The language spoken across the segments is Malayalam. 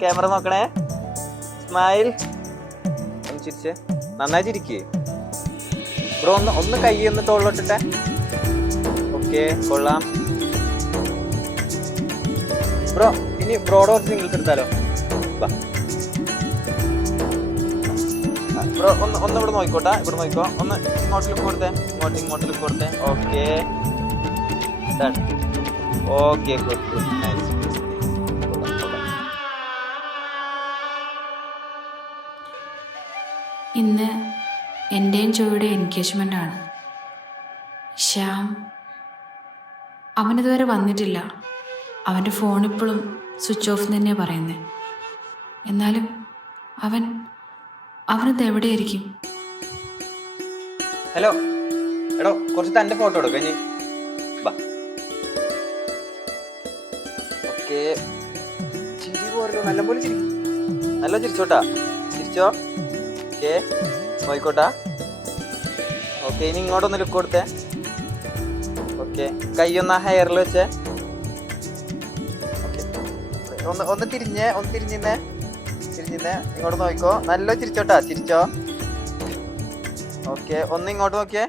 ക്യാമറ നോക്കണേ. സ്മൈൽ ഒന്ന് ചിരിച്ചേ നന്നായി ചിരിക്കേ ബ്രോ ഒന്ന് ഒന്ന് കൈ ഒന്ന് തോളിലോട്ടിട്ടെ. ഓക്കെ കൊള്ളാം. ബ്രോ ഇനി ബ്രോഡ് കുറച്ച് സിംഗിൾസ് എടുത്താലോ? ബ്രോ ഒന്ന് ഒന്ന് ഇവിടെ നോക്കിക്കോട്ടെ. ഇവിടെ നോക്കിക്കോ. ഒന്ന് ഇങ്ങോട്ട് ലുക്ക് കൊടുത്തേ. ഇങ്ങോട്ട് ഇങ്ങോട്ട് ലുക്ക് കൊടുത്തേ. Okay. Okay good good nice ഇന്ന് എന്റെയും ജോയുടെ എൻഗേജ്മെന്റ് ആണ്. ശ്യാം അവനിതുവരെ വന്നിട്ടില്ല. അവന്റെ ഫോൺ ഇപ്പോഴും സ്വിച്ച് ഓഫ് തന്നെയാണ് പറയുന്നത് എന്നാലും അവൻ അവനത് എവിടെയായിരിക്കും? ഹലോ എടോ കുറച്ച് തന്റെ ഫോട്ടോ എടുക്കാം ഇനി. ഓക്കെ ചിരി നല്ലപോലെ ചിരി. നല്ല ചിരിച്ചോട്ടാ. ചിരിച്ചോ? ഓക്കെ. നോയിക്കോട്ടാ ഓക്കെ ഇനി ഇങ്ങോട്ടൊന്ന് ലുക്ക് കൊടുത്തേ. ഓക്കെ കൈ ഒന്ന് ആ ഹെയറിൽ വെച്ചേ. ഒന്ന് ഒന്ന് തിരിഞ്ഞേ ഒന്ന് തിരിഞ്ഞിന്നേ. തിരിഞ്ഞിന്നേ. ഇങ്ങോട്ട് നോക്കിക്കോ. നല്ല ചിരിച്ചോട്ടാ ചിരിച്ചോ. ഓക്കെ ഒന്ന് ഇങ്ങോട്ട് നോക്കിയേ.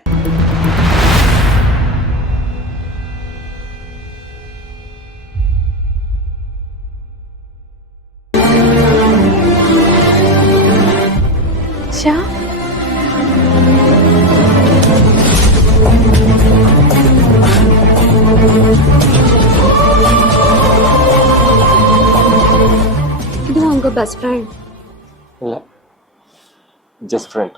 ഇത് അവങ്ക ബെസ്റ്റ് ഫ്രണ്ട് ഇല്ല ജസ്റ്റ് ഫ്രണ്ട്